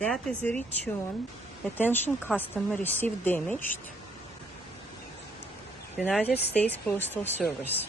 That is a return. Attention, customer received damaged. United States Postal Service.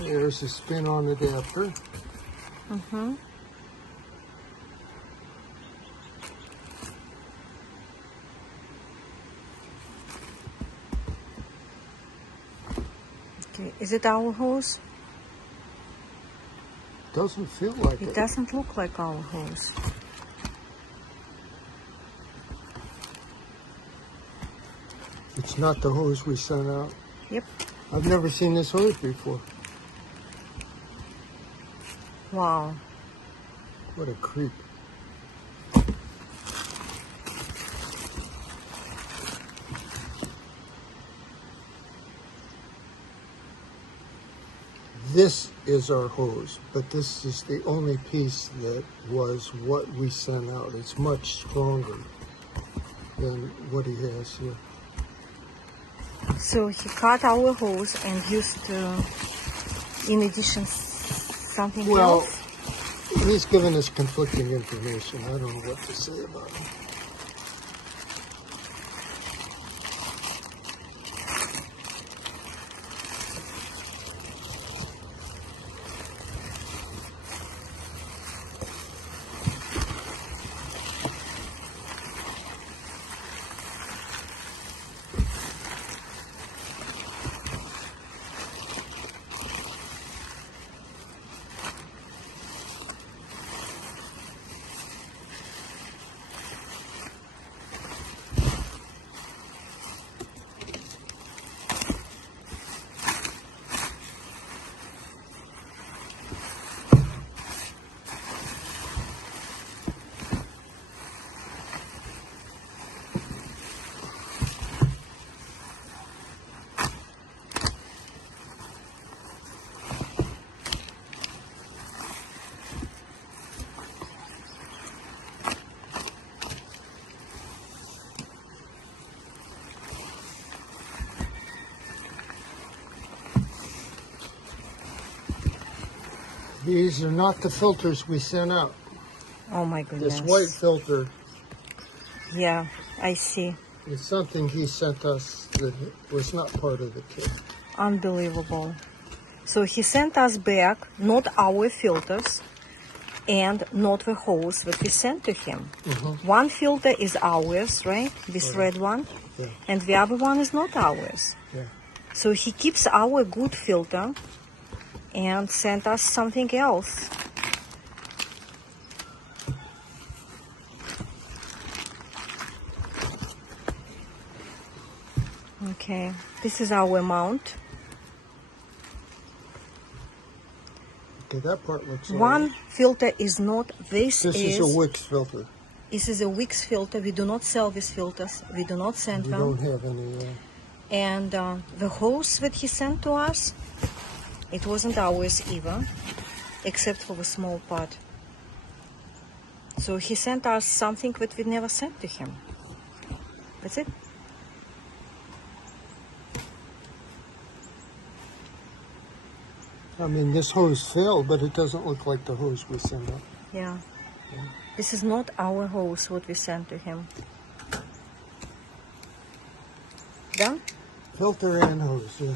There's a spin-on adapter. Mm-hmm. Okay, is it our hose? Doesn't feel like it. It doesn't look like our hose. It's not the hose we sent out. Yep. I've never seen this hose before. Wow. What a creep. This is our hose, but this is the only piece that was what we sent out. It's much stronger than what he has here. So he cut our hose and used, in addition, something Well, else? he's given us conflicting information. I don't know what to say about him. These are not the filters we sent out. Oh my goodness. This white filter Yeah, I see. is something he sent us that was not part of the kit. Unbelievable. So he sent us back not our filters and not the hose that we sent to him. Mm-hmm. One filter is ours, right? This red one. Yeah. And the other one is not ours. Yeah. So he keeps our good filter and sent us something else. Okay, this is our mount. Okay, that part looks all One right. filter is not, this This is a Wix filter. This is a Wix filter. We do not sell these filters. We do not send We them. don't have any. And the hose that he sent to us, it wasn't ours either, except for the small part. So he sent us something that we never sent to him. That's it. I mean, this hose failed, but it doesn't look like the hose we sent up. Yeah. This is not our hose what we sent to him. Done? Filter and hose, yeah.